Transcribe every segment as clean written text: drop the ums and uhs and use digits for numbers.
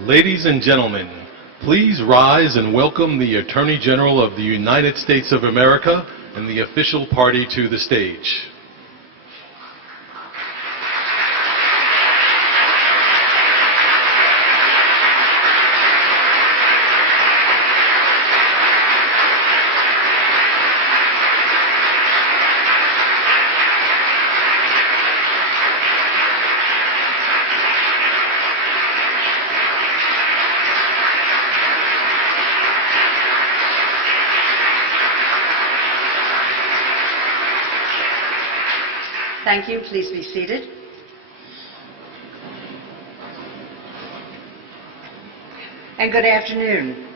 Ladies and gentlemen, please rise and welcome the Attorney General of the United States of America and the official party to the stage. Thank you. Please be seated. And good afternoon.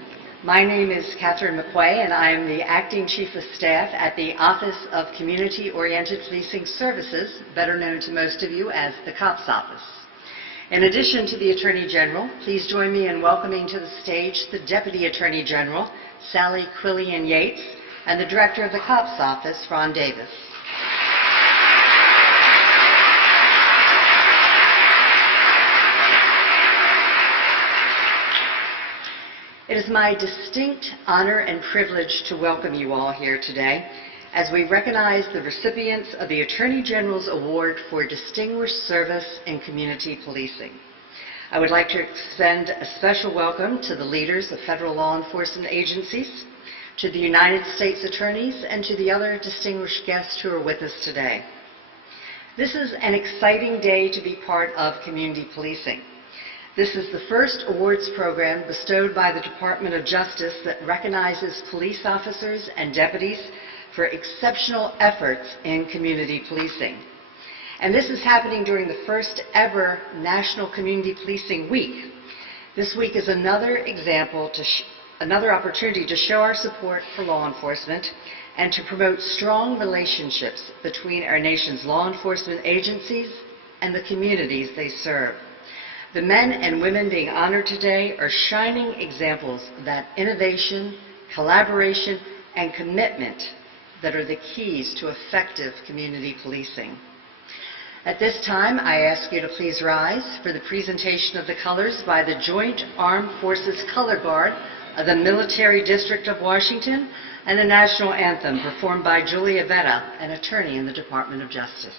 My name is Catherine McQuay, and I am the Acting Chief of Staff at the Office of Community-Oriented Policing Services, better known to most of you as the COPS Office. In addition to the Attorney General, please join me in welcoming to the stage the Deputy Attorney General, Sally Quillian Yates, and the Director of the COPS Office, Ron Davis. It is my distinct honor and privilege to welcome you all here today as we recognize the recipients of the Attorney General's Award for Distinguished Service in Community Policing. I would like to extend a special welcome to the leaders of federal law enforcement agencies, to the United States attorneys, and to the other distinguished guests who are with us today. This is an exciting day to be part of community policing. This is the first awards program bestowed by the Department of Justice that recognizes police officers and deputies for exceptional efforts in community policing. And this is happening during the first ever National Community Policing Week. This week is another example, another opportunity to show our support for law enforcement and to promote strong relationships between our nation's law enforcement agencies and the communities they serve. The men and women being honored today are shining examples of that innovation, collaboration, and commitment that are the keys to effective community policing. At this time, I ask you to please rise for the presentation of the colors by the Joint Armed Forces Color Guard of the Military District of Washington and the national anthem performed by Julia Vetta, an attorney in the Department of Justice.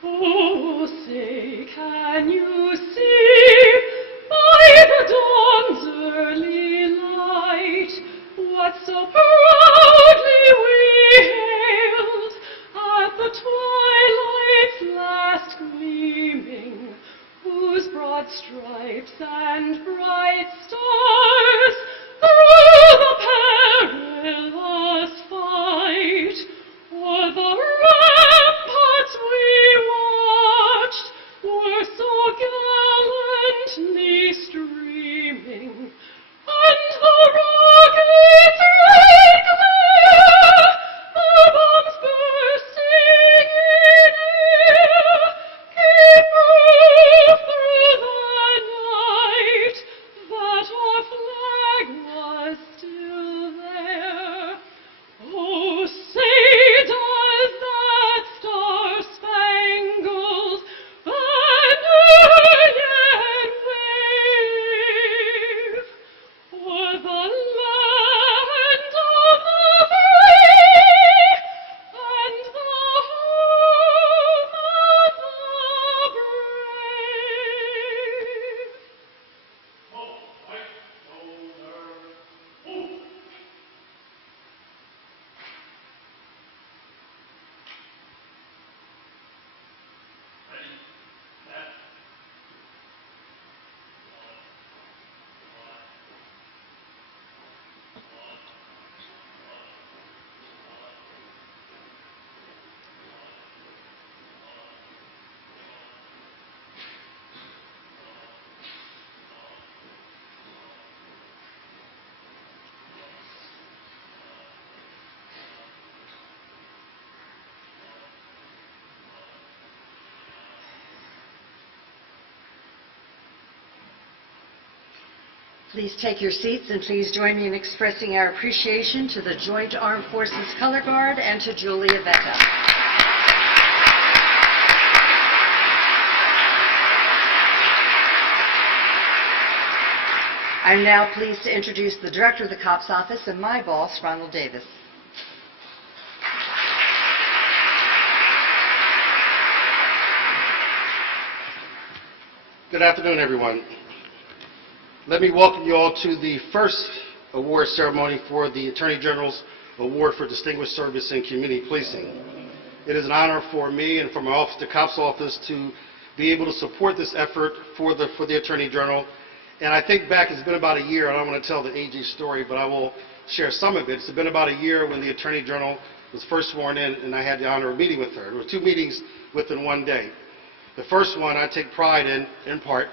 Oh, say, can you see by the dawn's early light what so proudly we hailed at the twilight's last gleaming, whose broad stripes and bright stars through the perilous fight o'er the ramparts we watched were so gallantly streaming, and the rockets' red glare, the bombs bursting in air, gave proof through the night that our flag Please take your seats and please join me in expressing our appreciation to the Joint Armed Forces Color Guard and to Julia Vetta. I'm now pleased to introduce the Director of the COPS Office and my boss, Ronald Davis. Good afternoon, everyone. Let me welcome you all to the first award ceremony for the Attorney General's Award for Distinguished Service in Community Policing. It is an honor for me and for my office, the COPS Office, to be able to support this effort for the Attorney General. And I think back, it's been about a year. I don't want to tell the AG story, but I will share some of it. It's been about a year when the Attorney General was first sworn in, and I had the honor of meeting with her. There were 2 meetings within one day. The first one I take pride in part.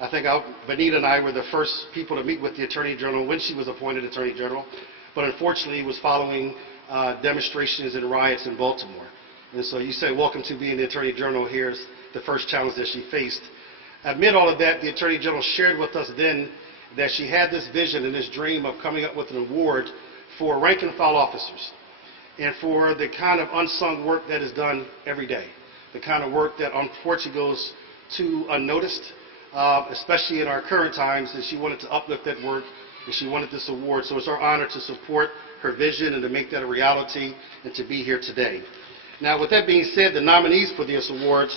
I think Benita and I were the first people to meet with the Attorney General when she was appointed Attorney General, but unfortunately it was following demonstrations and riots in Baltimore. And so you say, welcome to being the Attorney General. Here's the first challenge that she faced. Amid all of that, the Attorney General shared with us then that she had this vision and this dream of coming up with an award for rank and file officers and for the kind of unsung work that is done every day, the kind of work that unfortunately goes too unnoticed, especially in our current times, and she wanted to uplift that work, and she wanted this award. So it's our honor to support her vision and to make that a reality and to be here today. Now, with that being said, the nominees for this award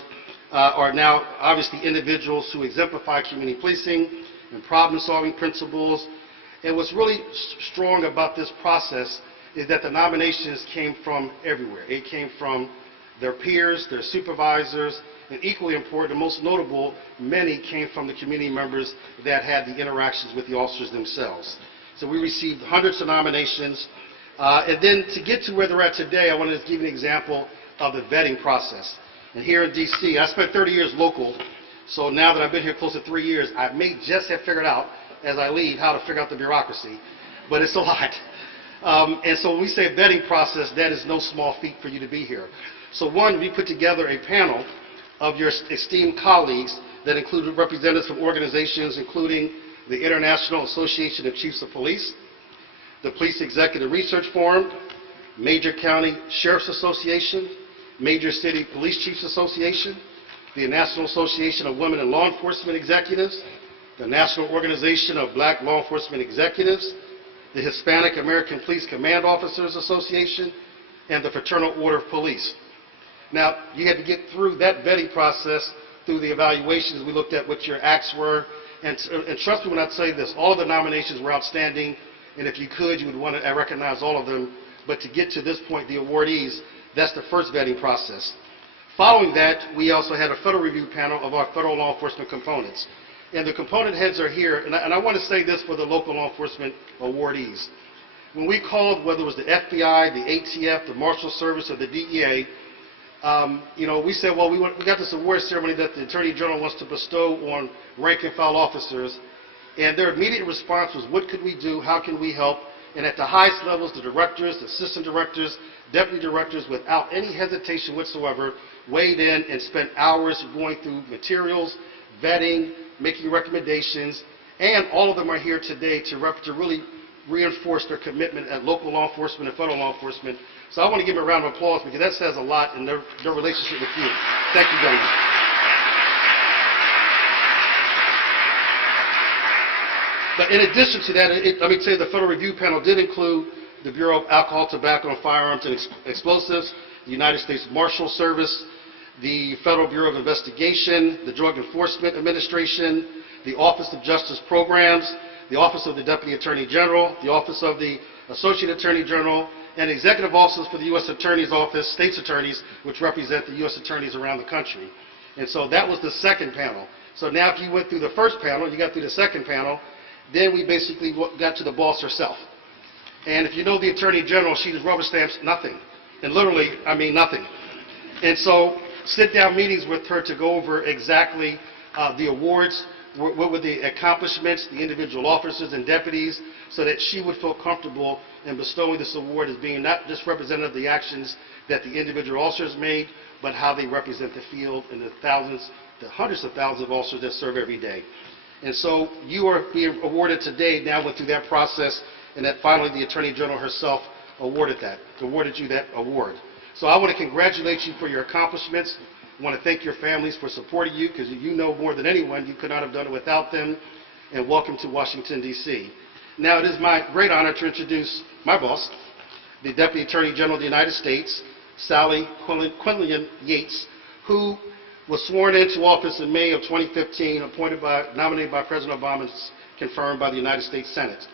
are now obviously individuals who exemplify community policing and problem-solving principles. And what's really strong about this process is that the nominations came from everywhere. It came from their peers, their supervisors, and equally important and most notable, many came from the community members that had the interactions with the officers themselves. So we received hundreds of nominations. And then to get to where they're at today, I want to give you an example of the vetting process. And here in D.C., I spent 30 years local, so now that I've been here close to 3 years, I may just have figured out, as I leave, how to figure out the bureaucracy, but it's a lot. And so when we say vetting process, that is no small feat for you to be here. So one, we put together a panel of your esteemed colleagues that included representatives from organizations including the International Association of Chiefs of Police, the Police Executive Research Forum, Major County Sheriff's Association, Major City Police Chiefs Association, the National Association of Women in Law Enforcement Executives, the National Organization of Black Law Enforcement Executives, the Hispanic American Police Command Officers Association, and the Fraternal Order of Police. Now, you had to get through that vetting process through the evaluations. We looked at what your acts were, and trust me when I say this, all of the nominations were outstanding, and if you could, you would want to recognize all of them. But to get to this point, the awardees, that's the first vetting process. Following that, we also had a federal review panel of our federal law enforcement components. And the component heads are here, and I want to say this for the local law enforcement awardees. When we called, whether it was the FBI, the ATF, the Marshal Service, or the DEA, we said, well, we got this award ceremony that the Attorney General wants to bestow on rank and file officers. And their immediate response was, what could we do? How can we help? And at the highest levels, the directors, the assistant directors, deputy directors, without any hesitation whatsoever, weighed in and spent hours going through materials, vetting, making recommendations, and all of them are here today to really reinforce their commitment at local law enforcement and federal law enforcement. So I want to give them a round of applause because that says a lot in their relationship with you. Thank you, gentlemen. But in addition to that, let me tell you, the Federal Review Panel did include the Bureau of Alcohol, Tobacco, and Firearms and Explosives, the United States Marshal Service, the Federal Bureau of Investigation, the Drug Enforcement Administration, the Office of Justice Programs, the Office of the Deputy Attorney General, the Office of the Associate Attorney General, and executive officers for the U.S. Attorney's Office, state's attorneys, which represent the U.S. attorneys around the country. And so that was the second panel. So now if you went through the first panel, you got through the second panel, then we basically got to the boss herself. And if you know the Attorney General, she just rubber stamps nothing. And literally, I mean nothing. And so sit-down meetings with her to go over exactly the awards, what were the accomplishments, the individual officers and deputies, so that she would feel comfortable in bestowing this award as being not just representative of the actions that the individual officers made, but how they represent the field and the thousands, the hundreds of thousands of officers that serve every day. And so you are being awarded today, now went through that process, and that finally the Attorney General herself awarded you that award. So I want to congratulate you for your accomplishments. I want to thank your families for supporting you, because you know more than anyone you could not have done it without them. And welcome to Washington, D.C. Now it is my great honor to introduce my boss, the Deputy Attorney General of the United States, Sally Quinlan Yates, who was sworn into office in May of 2015, nominated by President Obama, and confirmed by the United States Senate.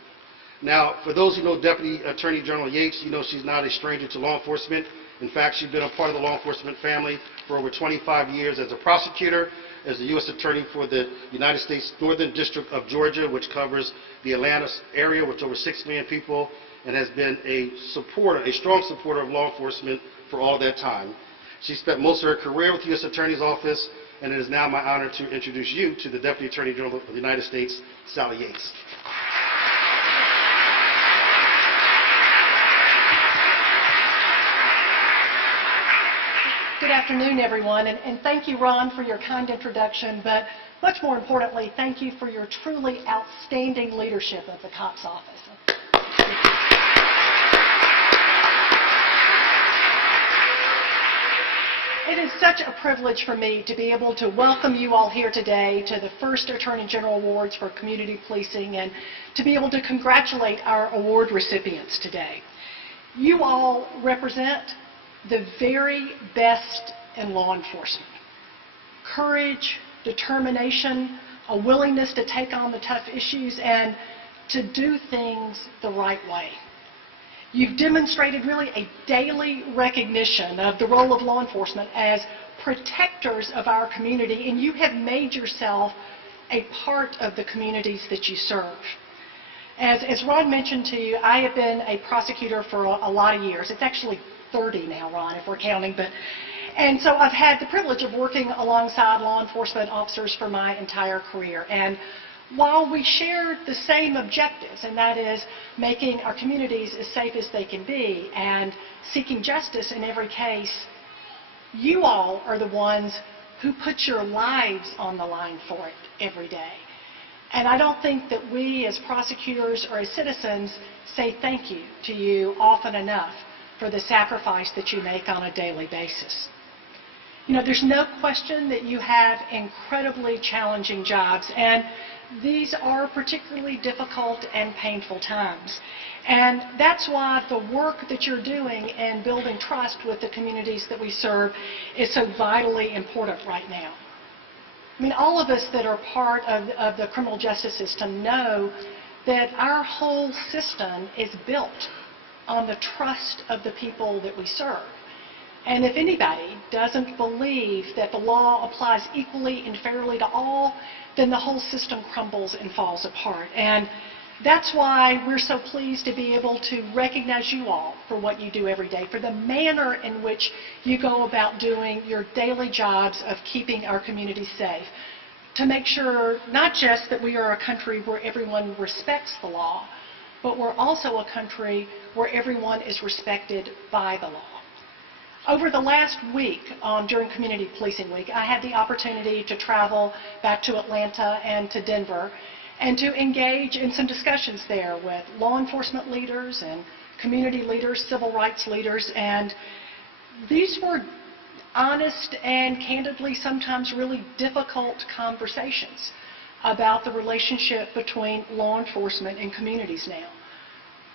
Now, for those who know Deputy Attorney General Yates, you know she's not a stranger to law enforcement. In fact, she's been a part of the law enforcement family for over 25 years as a prosecutor, as the U.S. Attorney for the United States Northern District of Georgia, which covers the Atlanta area, with over 6 million people, and has been a strong supporter of law enforcement for all that time. She spent most of her career with the U.S. Attorney's Office, and it is now my honor to introduce you to the Deputy Attorney General of the United States, Sally Yates. Good afternoon, everyone, and thank you, Ron, for your kind introduction, but much more importantly, thank you for your truly outstanding leadership of the COPS office. It is such a privilege for me to be able to welcome you all here today to the first Attorney General Awards for Community Policing, and to be able to congratulate our award recipients today. You all represent the very best in law enforcement. Courage, determination, a willingness to take on the tough issues, and to do things the right way. You've demonstrated really a daily recognition of the role of law enforcement as protectors of our community, and you have made yourself a part of the communities that you serve. As Ron mentioned to you, I have been a prosecutor for a lot of years. It's actually 30 now, Ron, if we're counting. And so I've had the privilege of working alongside law enforcement officers for my entire career. And while we share the same objectives, and that is making our communities as safe as they can be and seeking justice in every case, you all are the ones who put your lives on the line for it every day. And I don't think that we as prosecutors or as citizens say thank you to you often enough for the sacrifice that you make on a daily basis. You know, there's no question that you have incredibly challenging jobs, and these are particularly difficult and painful times. And that's why the work that you're doing in building trust with the communities that we serve is so vitally important right now. I mean, all of us that are part of the criminal justice system know that our whole system is built on the trust of the people that we serve. And if anybody doesn't believe that the law applies equally and fairly to all, then the whole system crumbles and falls apart. And that's why we're so pleased to be able to recognize you all for what you do every day, for the manner in which you go about doing your daily jobs of keeping our communities safe, to make sure not just that we are a country where everyone respects the law, but we're also a country where everyone is respected by the law. Over the last week, during Community Policing Week, I had the opportunity to travel back to Atlanta and to Denver and to engage in some discussions there with law enforcement leaders and community leaders, civil rights leaders, and these were honest and candidly sometimes really difficult conversations about the relationship between law enforcement and communities now.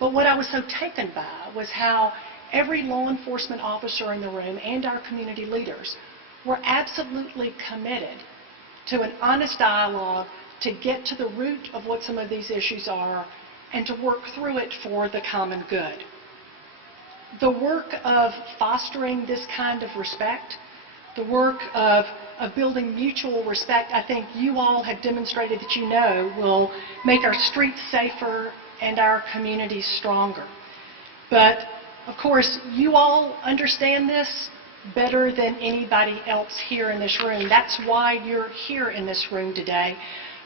But what I was so taken by was how every law enforcement officer in the room and our community leaders were absolutely committed to an honest dialogue to get to the root of what some of these issues are and to work through it for the common good. The work of fostering this kind of respect, the work of building mutual respect, I think you all have demonstrated that you know will make our streets safer and our communities stronger. But of course, you all understand this better than anybody else here in this room. That's why you're here in this room today,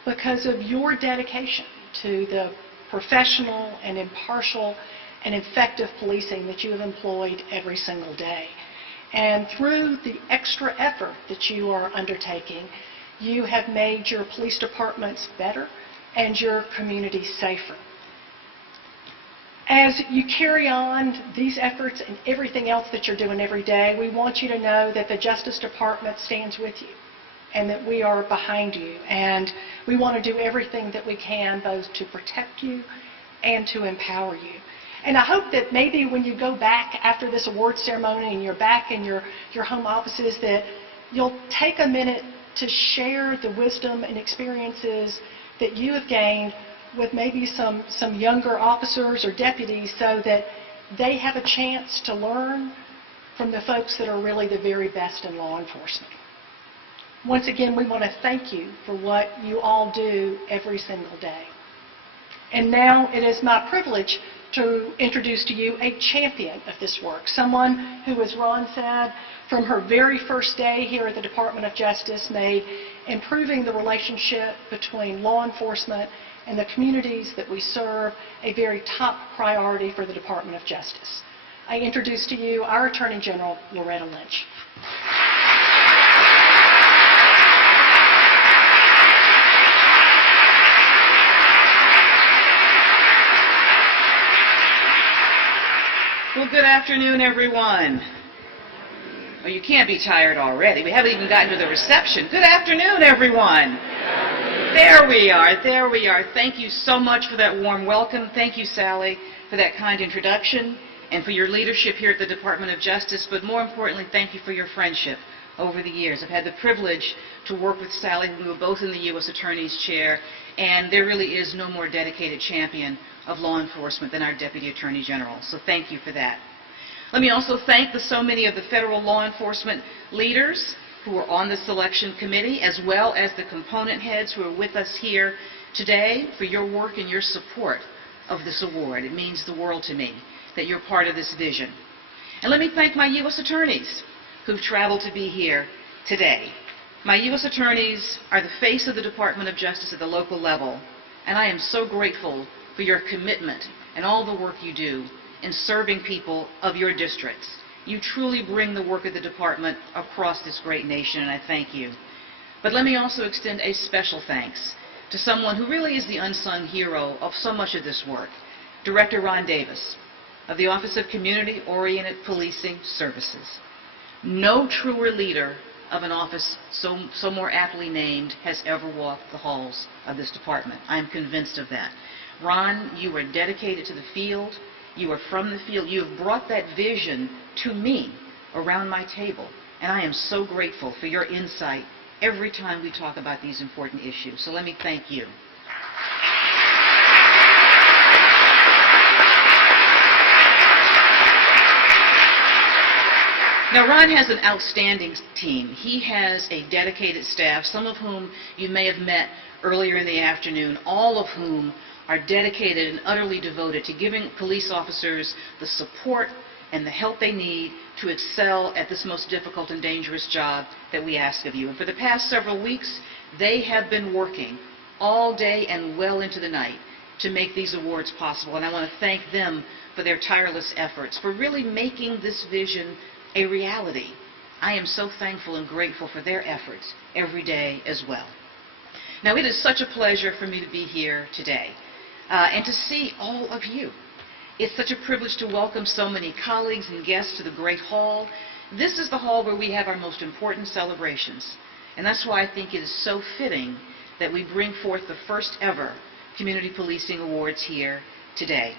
because of your dedication to the professional and impartial and effective policing that you have employed every single day. And through the extra effort that you are undertaking, You have made your police departments better and your community safer. As you carry on these efforts and everything else that you're doing every day, we want you to know that the Justice Department stands with you and that we are behind you. And we want to do everything that we can both to protect you and to empower you. And I hope that maybe when you go back after this award ceremony and you're back in your home offices, that you'll take a minute to share the wisdom and experiences that you have gained with maybe some younger officers or deputies, so that they have a chance to learn from the folks that are really the very best in law enforcement. Once again, we want to thank you for what you all do every single day. And now it is my privilege to introduce to you a champion of this work, someone who, as Ron said, from her very first day here at the Department of Justice, made improving the relationship between law enforcement and the communities that we serve a very top priority for the Department of Justice. I introduce to you our Attorney General, Loretta Lynch. Well, good afternoon, everyone. Well, you can't be tired already. We haven't even gotten to the reception. Good afternoon, everyone. There we are. There we are. Thank you so much for that warm welcome. Thank you, Sally, for that kind introduction and for your leadership here at the Department of Justice. But more importantly, thank you for your friendship over the years. I've had the privilege to work with Sally when we were both in the U.S. Attorney's chair, and there really is no more dedicated champion of law enforcement than our Deputy Attorney General. So thank you for that. Let me also thank so many of the federal law enforcement leaders who are on the selection committee, as well as the component heads who are with us here today, for your work and your support of this award. It means the world to me that you're part of this vision. And let me thank my U.S. attorneys who've traveled to be here today. My U.S. attorneys are the face of the Department of Justice at the local level, and I am so grateful for your commitment and all the work you do in serving people of your districts. You truly bring the work of the department across this great nation, and I thank you. But let me also extend a special thanks to someone who really is the unsung hero of so much of this work, Director Ron Davis of the Office of Community-Oriented Policing Services. No truer leader of an office so more aptly named has ever walked the halls of this department. I'm convinced of that. Ron, you are dedicated to the field. You are from the field. You have brought that vision to me around my table, and I am so grateful for your insight every time we talk about these important issues. So let me thank you. Now, Ron has an outstanding team. He has a dedicated staff, some of whom you may have met earlier in the afternoon, all of whom are dedicated and utterly devoted to giving police officers the support and the help they need to excel at this most difficult and dangerous job that we ask of you. And for the past several weeks, they have been working all day and well into the night to make these awards possible. And I want to thank them for their tireless efforts, for really making this vision a reality. I am so thankful and grateful for their efforts every day as well. Now, it is such a pleasure for me to be here today and to see all of you. It's such a privilege to welcome so many colleagues and guests to the Great Hall. This is the hall where we have our most important celebrations, and that's why I think it is so fitting that we bring forth the first ever Community Policing Awards here today.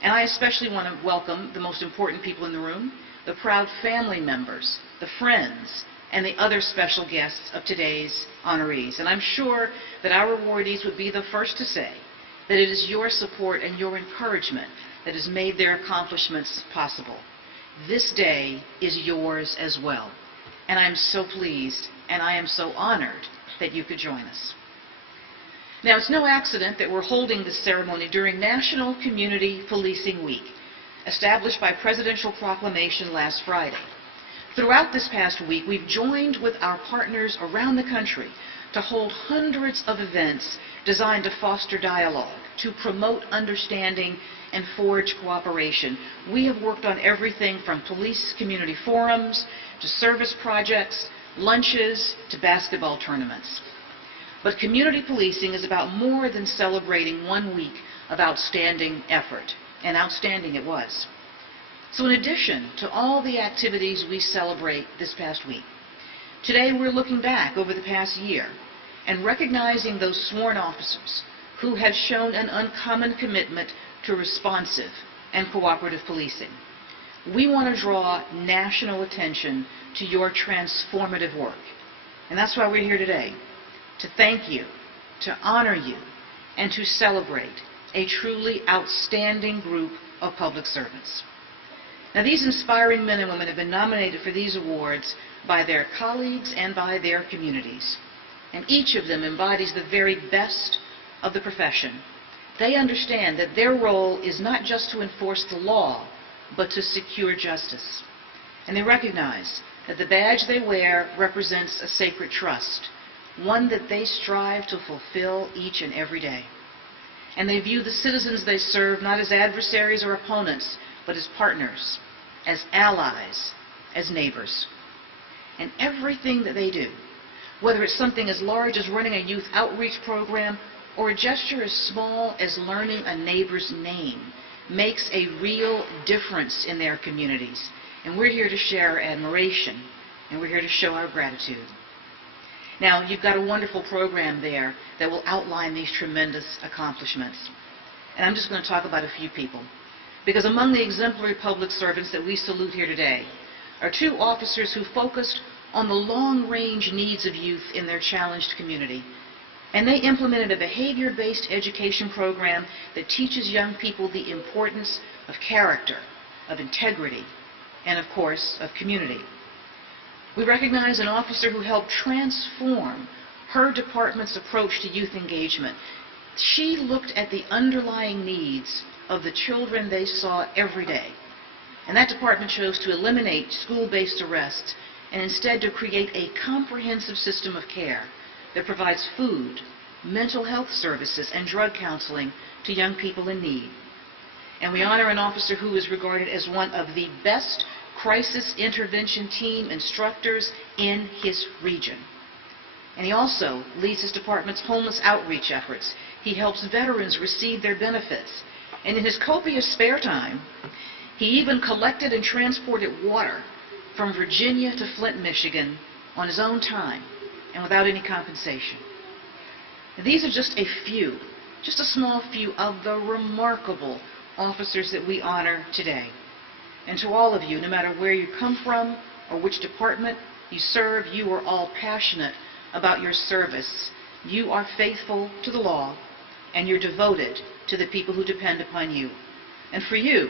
And I especially want to welcome the most important people in the room, the proud family members, the friends, and the other special guests of today's honorees. And I'm sure that our awardees would be the first to say that it is your support and your encouragement that has made their accomplishments possible. This day is yours as well. And I'm so pleased and I am so honored that you could join us. Now, it's no accident that we're holding this ceremony during National Community Policing Week, established by presidential proclamation last Friday. Throughout this past week, we've joined with our partners around the country to hold hundreds of events designed to foster dialogue, to promote understanding, and forge cooperation. We have worked on everything from police community forums to service projects, lunches to basketball tournaments. But community policing is about more than celebrating 1 week of outstanding effort, and outstanding it was. So in addition to all the activities we celebrate this past week, today we're looking back over the past year and recognizing those sworn officers who have shown an uncommon commitment to responsive and cooperative policing. We want to draw national attention to your transformative work. And that's why we're here today, to thank you, to honor you, and to celebrate a truly outstanding group of public servants. Now, these inspiring men and women have been nominated for these awards by their colleagues and by their communities. And each of them embodies the very best of the profession. They understand that their role is not just to enforce the law, but to secure justice. And they recognize that the badge they wear represents a sacred trust, one that they strive to fulfill each and every day. And they view the citizens they serve not as adversaries or opponents, but as partners, as allies, as neighbors. And everything that they do, whether it's something as large as running a youth outreach program or a gesture as small as learning a neighbor's name, makes a real difference in their communities. And we're here to share our admiration, and we're here to show our gratitude. Now, you've got a wonderful program there that will outline these tremendous accomplishments. And I'm just going to talk about a few people. Because among the exemplary public servants that we salute here today are two officers who focused on the long-range needs of youth in their challenged community. And they implemented a behavior-based education program that teaches young people the importance of character, of integrity, and of course, of community. We recognize an officer who helped transform her department's approach to youth engagement. She looked at the underlying needs of the children they saw every day. And that department chose to eliminate school-based arrests and instead to create a comprehensive system of care that provides food, mental health services, and drug counseling to young people in need. And we honor an officer who is regarded as one of the best crisis intervention team instructors in his region. And he also leads his department's homeless outreach efforts. He helps veterans receive their benefits. And in his copious spare time, he even collected and transported water from Virginia to Flint, Michigan on his own time and without any compensation. And these are just a few, just a small few of the remarkable officers that we honor today. And to all of you, no matter where you come from or which department you serve, you are all passionate about your service. You are faithful to the law, and you're devoted to the people who depend upon you. And for you,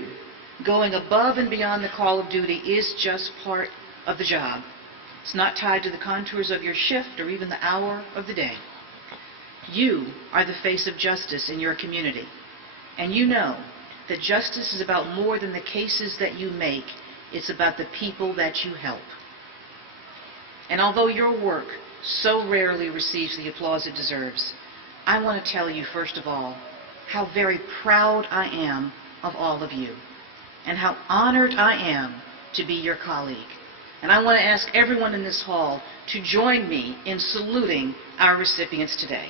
going above and beyond the call of duty is just part of the job. It's not tied to the contours of your shift or even the hour of the day. You are the face of justice in your community. And you know that justice is about more than the cases that you make. It's about the people that you help. And although your work so rarely receives the applause it deserves, I want to tell you, first of all, how very proud I am of all of you, and how honored I am to be your colleague. And I want to ask everyone in this hall to join me in saluting our recipients today.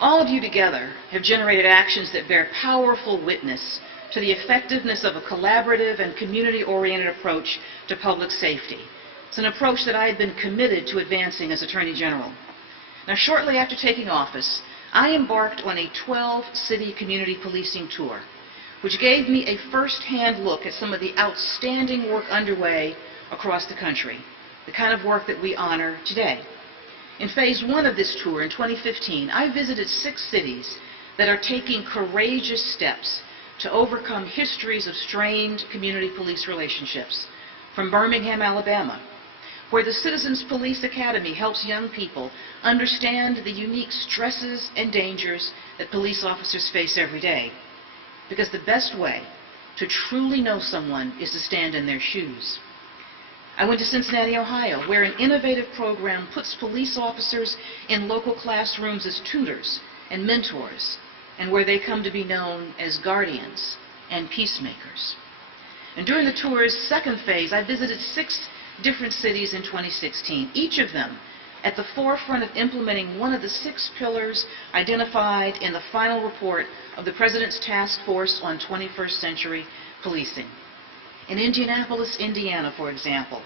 All of you together have generated actions that bear powerful witness to the effectiveness of a collaborative and community-oriented approach to public safety. It's an approach that I have been committed to advancing as Attorney General. Now, shortly after taking office, I embarked on a 12-city community policing tour, which gave me a first-hand look at some of the outstanding work underway across the country, the kind of work that we honor today. In phase 1 of this tour in 2015, I visited 6 cities that are taking courageous steps to overcome histories of strained community police relationships. From Birmingham, Alabama, where the Citizens Police Academy helps young people understand the unique stresses and dangers that police officers face every day. Because the best way to truly know someone is to stand in their shoes. I went to Cincinnati, Ohio, where an innovative program puts police officers in local classrooms as tutors and mentors, and where they come to be known as guardians and peacemakers. And during the tour's second phase, I visited 6 different cities in 2016, each of them at the forefront of implementing one of the 6 pillars identified in the final report of the President's Task Force on 21st Century Policing. In Indianapolis, Indiana, for example,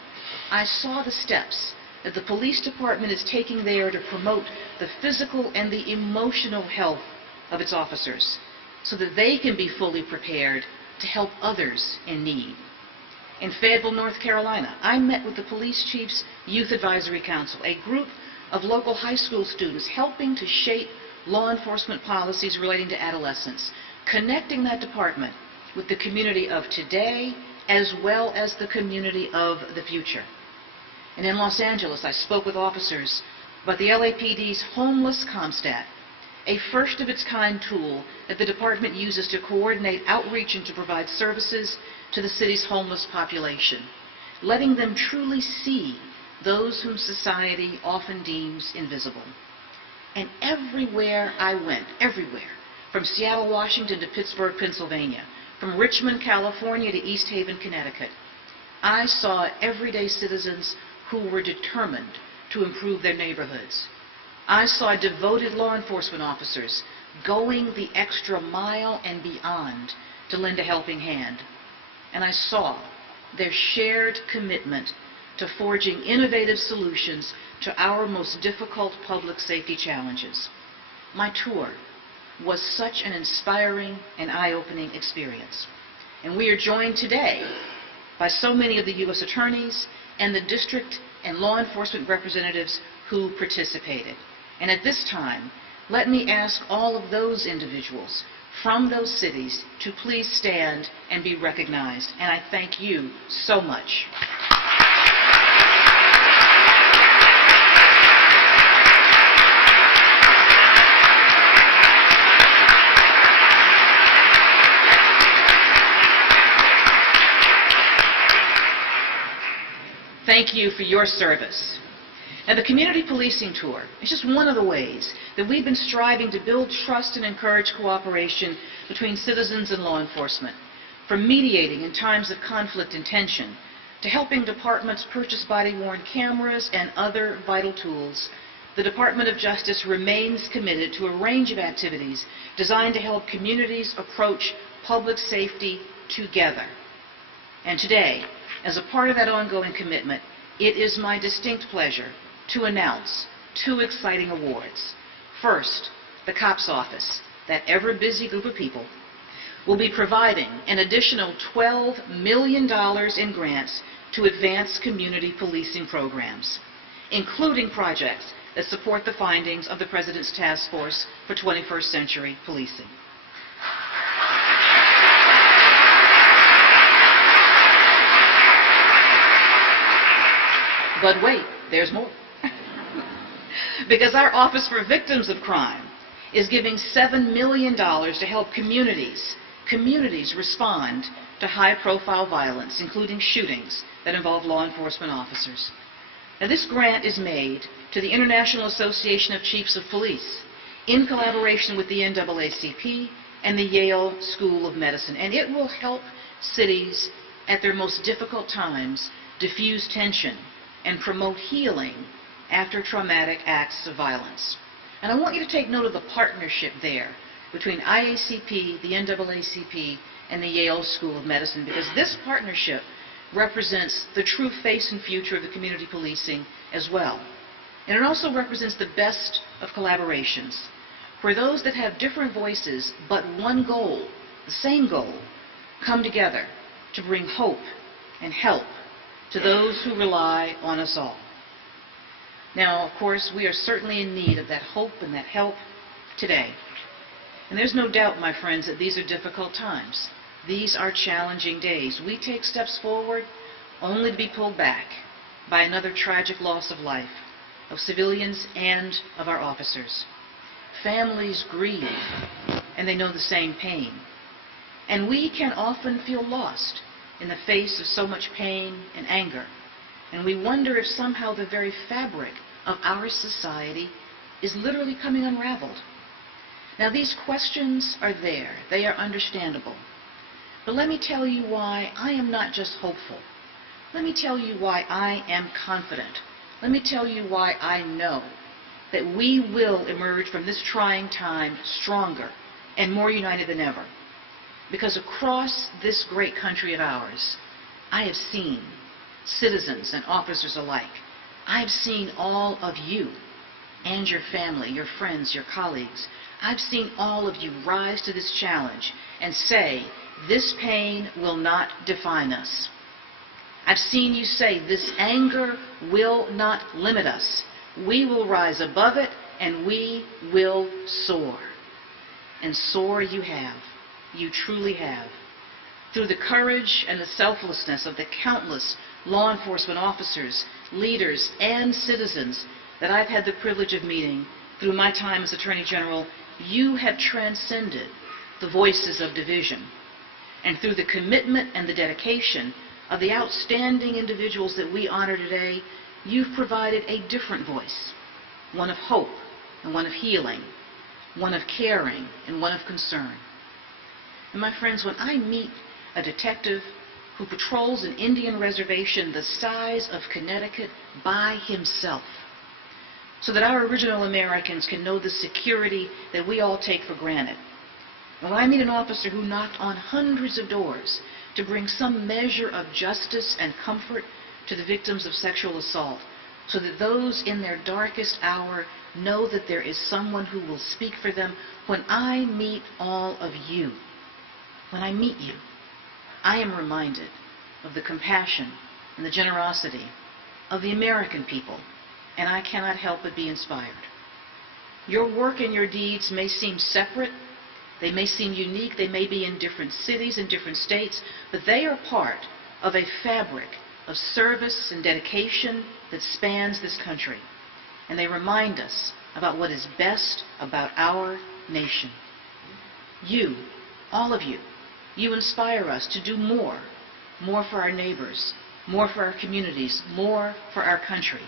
I saw the steps that the police department is taking there to promote the physical and the emotional health of its officers so that they can be fully prepared to help others in need. In Fayetteville, North Carolina, I met with the Police Chiefs Youth Advisory Council, a group of local high school students helping to shape law enforcement policies relating to adolescence, connecting that department with the community of today as well as the community of the future. And in Los Angeles, I spoke with officers about the LAPD's Homeless ComStat, a first-of-its-kind tool that the department uses to coordinate outreach and to provide services to the city's homeless population, letting them truly see those whom society often deems invisible. And everywhere I went, everywhere, from Seattle, Washington to Pittsburgh, Pennsylvania, from Richmond, California to East Haven, Connecticut, I saw everyday citizens who were determined to improve their neighborhoods. I saw devoted law enforcement officers going the extra mile and beyond to lend a helping hand. And I saw their shared commitment to forging innovative solutions to our most difficult public safety challenges. My tour was such an inspiring and eye-opening experience. And we are joined today by so many of the U.S. attorneys and the district and law enforcement representatives who participated. And at this time, let me ask all of those individuals from those cities to please stand and be recognized. And I thank you so much. Thank you for your service. Now, the Community Policing Tour is just one of the ways that we've been striving to build trust and encourage cooperation between citizens and law enforcement, from mediating in times of conflict and tension, to helping departments purchase body-worn cameras and other vital tools. The Department of Justice remains committed to a range of activities designed to help communities approach public safety together. And today, as a part of that ongoing commitment, it is my distinct pleasure to announce 2 exciting awards. First, the COPS Office, that ever-busy group of people, will be providing an additional $12 million in grants to advance community policing programs, including projects that support the findings of the President's Task Force for 21st Century Policing. But wait, there's more. Because our Office for Victims of Crime is giving $7 million to help communities respond to high-profile violence, including shootings that involve law enforcement officers. Now, this grant is made to the International Association of Chiefs of Police in collaboration with the NAACP and the Yale School of Medicine, and it will help cities at their most difficult times diffuse tension and promote healing after traumatic acts of violence. And I want you to take note of the partnership there between IACP, the NAACP, and the Yale School of Medicine, because this partnership represents the true face and future of the community policing as well. And it also represents the best of collaborations, where those that have different voices but one goal, the same goal, come together to bring hope and help to those who rely on us all. Now, of course, we are certainly in need of that hope and that help today. And there's no doubt, my friends, that these are difficult times. These are challenging days. We take steps forward only to be pulled back by another tragic loss of life, of civilians and of our officers. Families grieve, and they know the same pain. And we can often feel lost in the face of so much pain and anger. And we wonder if somehow the very fabric of our society is literally coming unraveled. Now, these questions are there. They are understandable. But let me tell you why I am not just hopeful. Let me tell you why I am confident. Let me tell you why I know that we will emerge from this trying time stronger and more united than ever. Because across this great country of ours, I have seen citizens and officers alike. I've seen all of you and your family, your friends, your colleagues. I've seen all of you rise to this challenge and say, this pain will not define us. I've seen you say, this anger will not limit us. We will rise above it and we will soar. And soar you have. You truly have. Through the courage and the selflessness of the countless law enforcement officers, leaders, and citizens that I've had the privilege of meeting through my time as Attorney General, you have transcended the voices of division. And through the commitment and the dedication of the outstanding individuals that we honor today, you've provided a different voice, one of hope and one of healing, one of caring and one of concern. And my friends, when I meet a detective who patrols an Indian reservation the size of Connecticut by himself, so that our original Americans can know the security that we all take for granted. When I meet an officer who knocked on hundreds of doors to bring some measure of justice and comfort to the victims of sexual assault, so that those in their darkest hour know that there is someone who will speak for them, when I meet all of you, when I meet you, I am reminded of the compassion and the generosity of the American people, and I cannot help but be inspired. Your work and your deeds may seem separate, they may seem unique, they may be in different cities and different states, but they are part of a fabric of service and dedication that spans this country. And they remind us about what is best about our nation. You, all of you, you inspire us to do more for our neighbors, more for our communities, more for our country.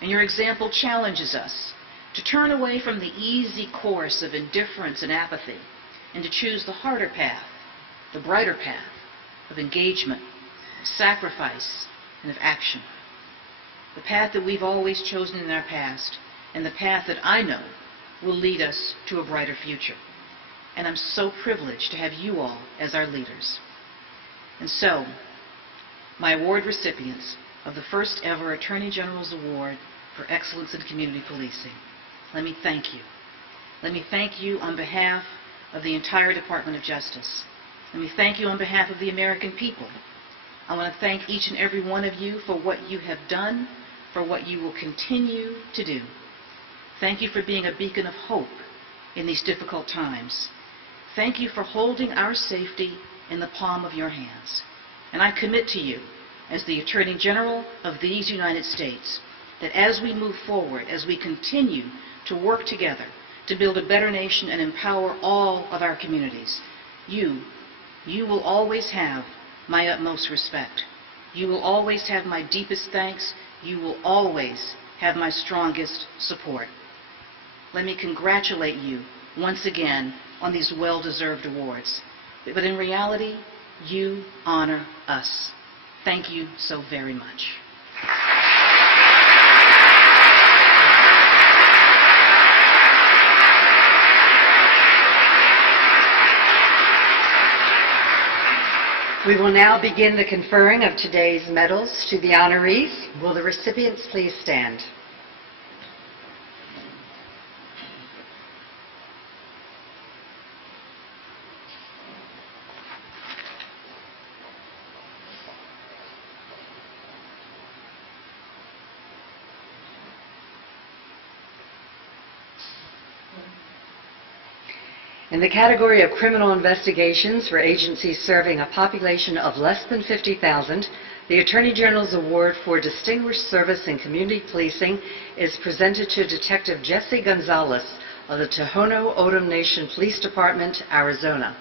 And your example challenges us to turn away from the easy course of indifference and apathy and to choose the harder path, the brighter path of engagement, of sacrifice, and of action. The path that we've always chosen in our past, and the path that I know will lead us to a brighter future. And I'm so privileged to have you all as our leaders. And so, my award recipients of the first ever Attorney General's Award for Excellence in Community Policing, let me thank you. Let me thank you on behalf of the entire Department of Justice. Let me thank you on behalf of the American people. I want to thank each and every one of you for what you have done, for what you will continue to do. Thank you for being a beacon of hope in these difficult times. Thank you for holding our safety in the palm of your hands. And I commit to you, as the Attorney General of these United States, that as we move forward, as we continue to work together to build a better nation and empower all of our communities, you will always have my utmost respect. You will always have my deepest thanks. You will always have my strongest support. Let me congratulate you once again on these well-deserved awards. But in reality, you honor us. Thank you so very much. We will now begin the conferring of today's medals to the honorees. Will the recipients please stand? In the category of criminal investigations for agencies serving a population of less than 50,000, the Attorney General's Award for Distinguished Service in Community Policing is presented to Detective Jesse Gonzalez of the Tohono O'odham Nation Police Department, Arizona.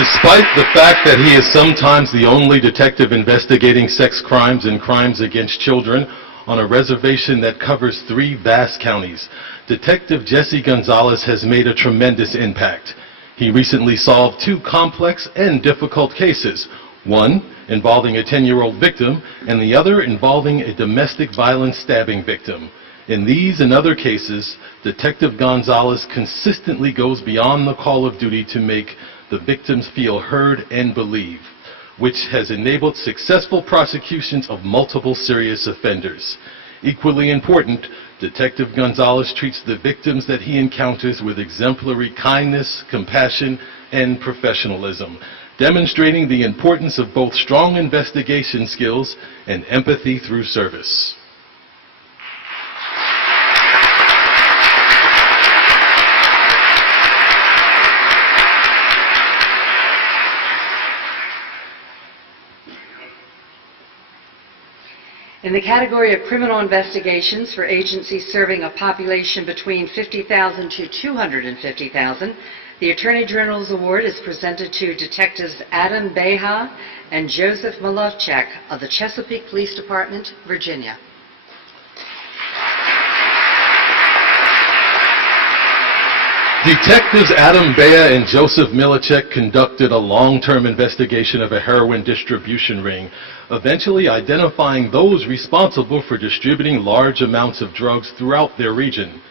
Despite the fact that he is sometimes the only detective investigating sex crimes and crimes against children on a reservation that covers 3 vast counties, Detective Jesse Gonzalez has made a tremendous impact. He recently solved 2 complex and difficult cases, one involving a 10-year-old victim and the other involving a domestic violence stabbing victim. In these and other cases, Detective Gonzalez consistently goes beyond the call of duty to make the victims feel heard and believed, which has enabled successful prosecutions of multiple serious offenders. Equally important, Detective Gonzalez treats the victims that he encounters with exemplary kindness, compassion, and professionalism, demonstrating the importance of both strong investigation skills and empathy through service. In the category of criminal investigations for agencies serving a population between 50,000 to 250,000, the Attorney General's Award is presented to Detectives Adam Beha and Joseph Malovchak of the Chesapeake Police Department, Virginia. Detectives Adam Bea and Joseph Milacek conducted a long-term investigation of a heroin distribution ring, eventually identifying those responsible for distributing large amounts of drugs throughout their region.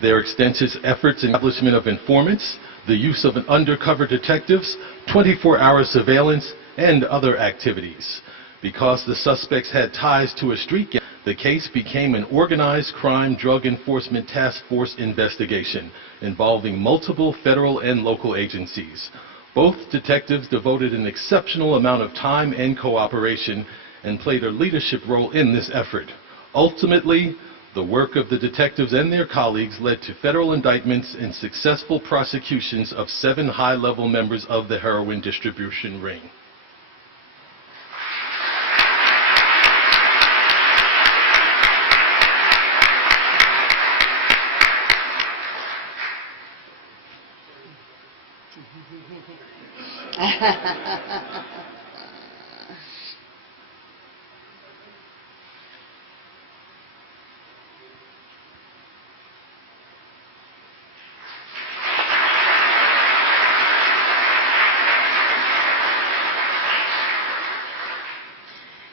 Their extensive efforts in establishment of informants, the use of undercover detectives, 24-hour surveillance, and other activities. Because the suspects had ties to a street gang, the case became an organized crime drug enforcement task force investigation involving multiple federal and local agencies. Both detectives devoted an exceptional amount of time and cooperation and played a leadership role in this effort. Ultimately, the work of the detectives and their colleagues led to federal indictments and successful prosecutions of 7 high-level members of the heroin distribution ring.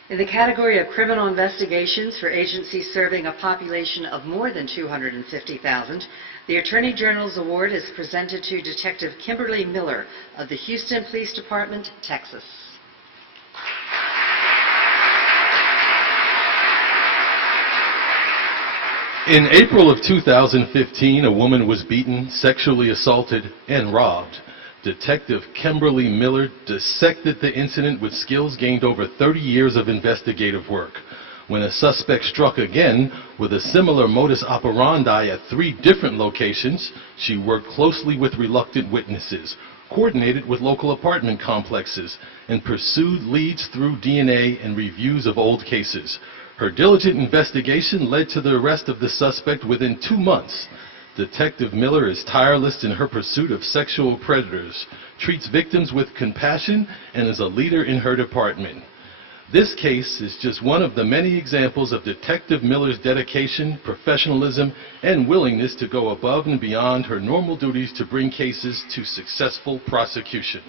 In the category of criminal investigations for agencies serving a population of more than 250,000, the Attorney General's Award is presented to Detective Kimberly Miller of the Houston Police Department, Texas. In April of 2015, a woman was beaten, sexually assaulted, and robbed. Detective Kimberly Miller dissected the incident with skills gained over 30 years of investigative work. When a suspect struck again with a similar modus operandi at 3 different locations, she worked closely with reluctant witnesses, coordinated with local apartment complexes, and pursued leads through DNA and reviews of old cases. Her diligent investigation led to the arrest of the suspect within 2 months. Detective Miller is tireless in her pursuit of sexual predators, treats victims with compassion, and is a leader in her department. This case is just one of the many examples of Detective Miller's dedication, professionalism, and willingness to go above and beyond her normal duties to bring cases to successful prosecution.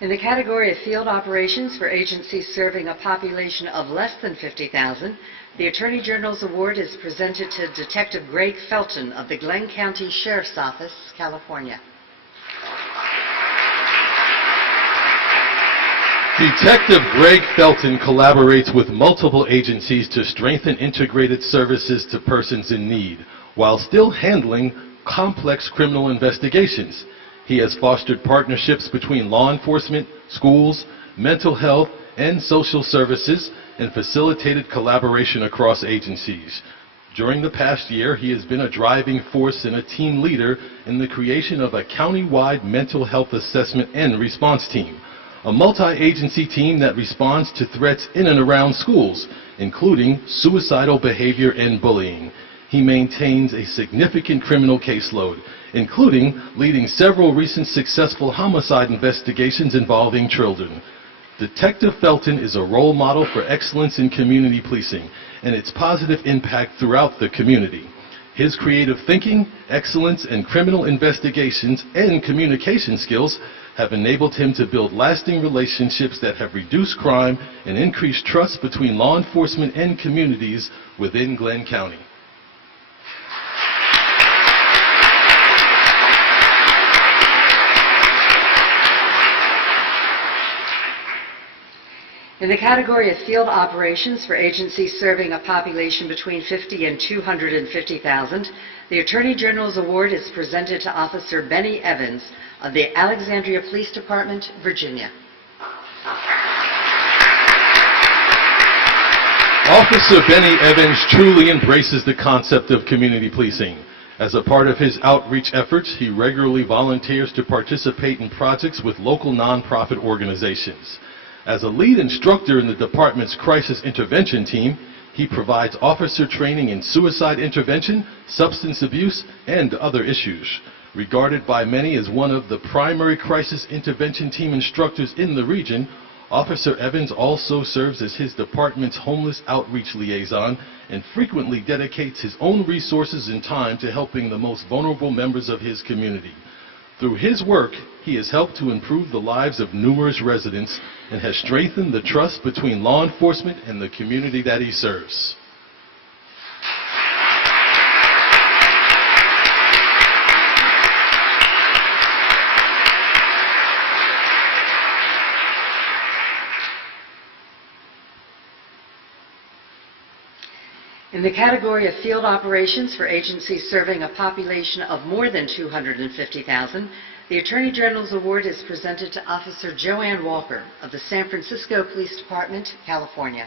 In the category of field operations for agencies serving a population of less than 50,000, the Attorney General's Award is presented to Detective Greg Felton of the Glenn County Sheriff's Office, California. Detective Greg Felton collaborates with multiple agencies to strengthen integrated services to persons in need, while still handling complex criminal investigations. He has fostered partnerships between law enforcement, schools, mental health, and social services, and facilitated collaboration across agencies. During the past year, he has been a driving force and a team leader in the creation of a county-wide mental health assessment and response team. a multi-agency team that responds to threats in and around schools, including suicidal behavior and bullying. He maintains a significant criminal caseload, including leading several recent successful homicide investigations involving children. Detective Felton is a role model for excellence in community policing and its positive impact throughout the community. His creative thinking, excellence in criminal investigations, and communication skills have enabled him to build lasting relationships that have reduced crime and increased trust between law enforcement and communities within Glenn County. In the category of field operations for agencies serving a population between 50 and 250,000, the Attorney General's Award is presented to Officer Benny Evans of the Alexandria Police Department, Virginia. Officer Benny Evans truly embraces the concept of community policing. As a part of his outreach efforts, he regularly volunteers to participate in projects with local nonprofit organizations. As a lead instructor in the department's crisis intervention team, he provides officer training in suicide intervention, substance abuse, and other issues. Regarded by many as one of the primary crisis intervention team instructors in the region, Officer Evans also serves as his department's homeless outreach liaison and frequently dedicates his own resources and time to helping the most vulnerable members of his community. Through his work, he has helped to improve the lives of numerous residents and has strengthened the trust between law enforcement and the community that he serves. In the category of field operations for agencies serving a population of more than 250,000, the Attorney General's Award is presented to Officer Joanne Walker of the San Francisco Police Department, California.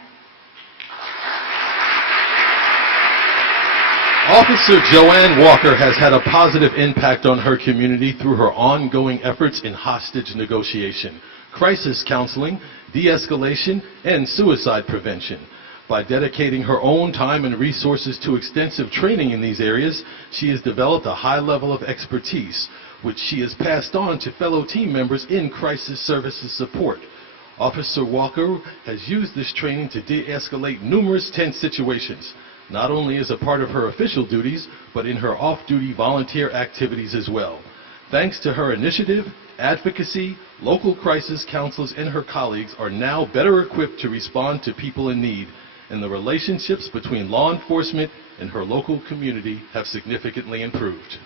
Officer Joanne Walker has had a positive impact on her community through her ongoing efforts in hostage negotiation, crisis counseling, de-escalation, and suicide prevention. By dedicating her own time and resources to extensive training in these areas, she has developed a high level of expertise, which she has passed on to fellow team members in crisis services support. Officer Walker has used this training to de-escalate numerous tense situations, not only as a part of her official duties, but in her off-duty volunteer activities as well. Thanks to her initiative, advocacy, local crisis councils and her colleagues are now better equipped to respond to people in need, and the relationships between law enforcement and her local community have significantly improved.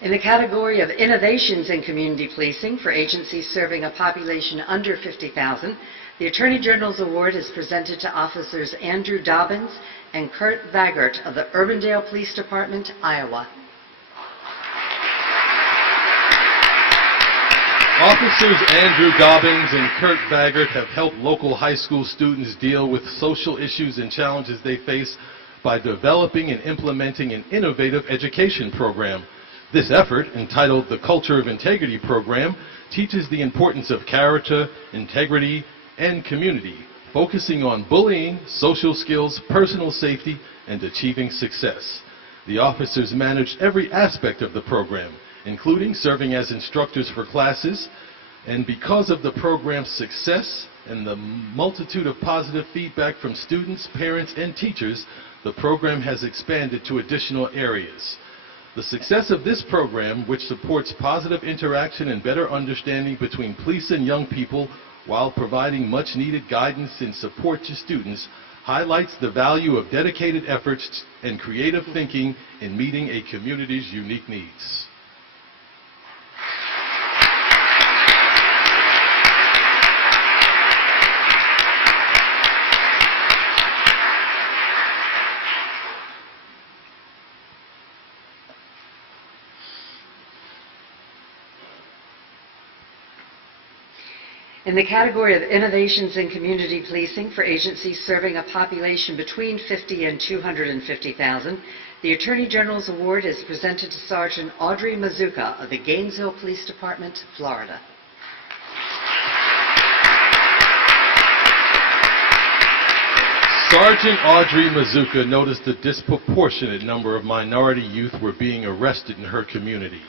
In the category of innovations in community policing for agencies serving a population under 50,000, the Attorney General's Award is presented to Officers Andrew Dobbins and Kurt Vagert of the Urbandale Police Department, Iowa. Officers Andrew Dobbins and Kurt Vagert have helped local high school students deal with social issues and challenges they face by developing and implementing an innovative education program. This effort, entitled the Culture of Integrity Program, teaches the importance of character, integrity, and community, focusing on bullying, social skills, personal safety, and achieving success. The officers manage every aspect of the program, including serving as instructors for classes, and because of the program's success and the multitude of positive feedback from students, parents, and teachers, the program has expanded to additional areas. The success of this program, which supports positive interaction and better understanding between police and young people while providing much-needed guidance and support to students, highlights the value of dedicated efforts and creative thinking in meeting a community's unique needs. In the category of Innovations in Community Policing for agencies serving a population between 50 and 250,000, the Attorney General's Award is presented to Sergeant Audrey Mazuka of the Gainesville Police Department, Florida. Sergeant Audrey Mazuka noticed a disproportionate number of minority youth were being arrested in her community.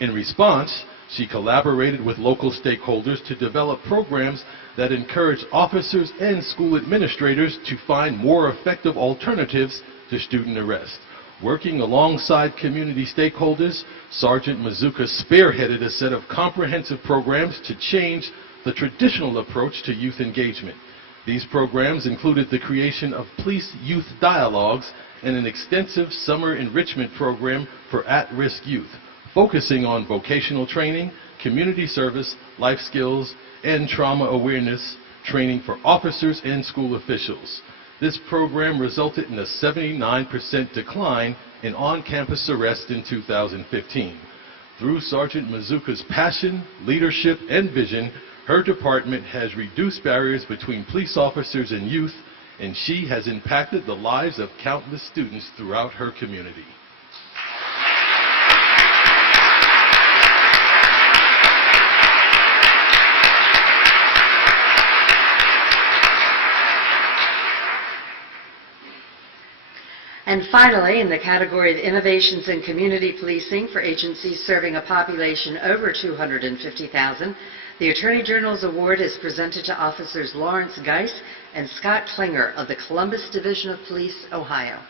In response, she collaborated with local stakeholders to develop programs that encourage officers and school administrators to find more effective alternatives to student arrest. Working alongside community stakeholders, Sergeant Mazuka spearheaded a set of comprehensive programs to change the traditional approach to youth engagement. These programs included the creation of police-youth dialogues and an extensive summer enrichment program for at-risk youth, focusing on vocational training, community service, life skills, and trauma awareness training for officers and school officials. This program resulted in a 79% decline in on-campus arrests in 2015. Through Sergeant Mazuka's passion, leadership, and vision, her department has reduced barriers between police officers and youth, and she has impacted the lives of countless students throughout her community. And finally, in the category of Innovations in Community Policing for agencies serving a population over 250,000, the Attorney General's Award is presented to Officers Lawrence Geis and Scott Klinger of the Columbus Division of Police, Ohio.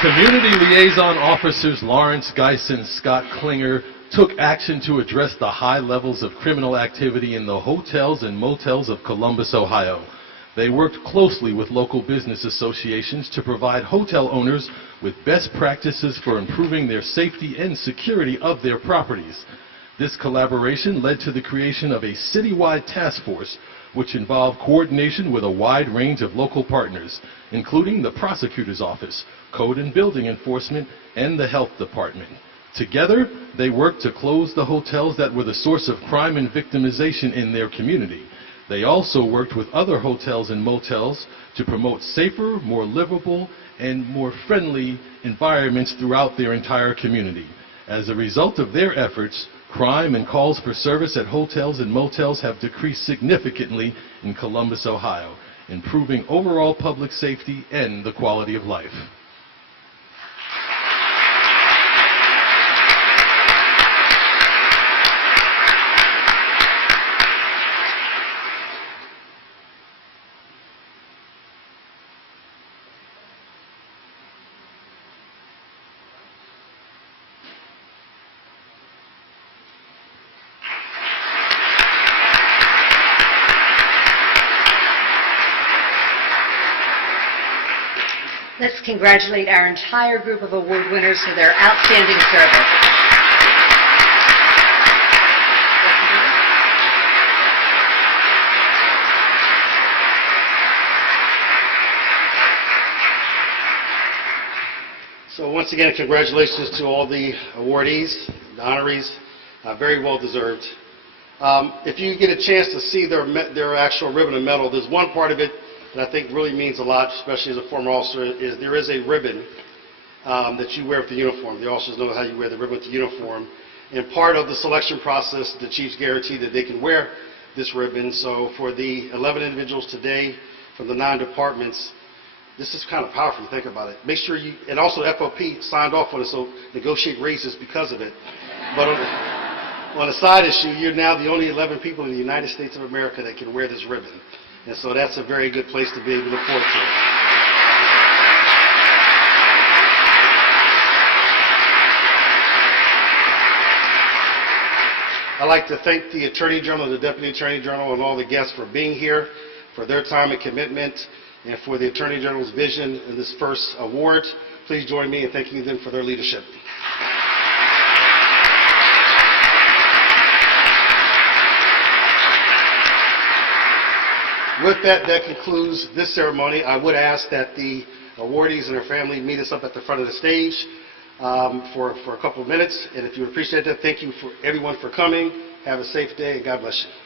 Community Liaison Officers Lawrence Geis and Scott Klinger took action to address the high levels of criminal activity in the hotels and motels of Columbus, Ohio. They worked closely with local business associations to provide hotel owners with best practices for improving their safety and security of their properties. This collaboration led to the creation of a citywide task force, which involved coordination with a wide range of local partners, including the prosecutor's office, code and building enforcement, and the health department. Together, they worked to close the hotels that were the source of crime and victimization in their community. They also worked with other hotels and motels to promote safer, more livable, and more friendly environments throughout their entire community. As a result of their efforts, crime and calls for service at hotels and motels have decreased significantly in Columbus, Ohio, improving overall public safety and the quality of life. Let's congratulate our entire group of award winners for their outstanding service. So once again, congratulations to all the awardees, the honorees, very well deserved. If you get a chance to see their actual ribbon and medal, there's one part of it that I think really means a lot, especially as a former officer, is there is a ribbon that you wear with the uniform. The officers know how you wear the ribbon with the uniform. And part of the selection process, the chiefs guarantee that they can wear this ribbon. So for the 11 individuals today from the 9 departments, this is kind of powerful if you think about it. Make sure you, and also the FOP signed off on it, so negotiate raises because of it. But on a side issue, you're now the only 11 people in the United States of America that can wear this ribbon. And so that's a very good place to be. We look forward to it. I'd like to thank the Attorney General, the Deputy Attorney General, and all the guests for being here, for their time and commitment, and for the Attorney General's vision in this first award. Please join me in thanking them for their leadership. With that, that concludes this ceremony. I would ask that the awardees and their family meet us up at the front of the stage. for a couple of minutes. And if you would appreciate that, thank you for everyone for coming. Have a safe day, and God bless you.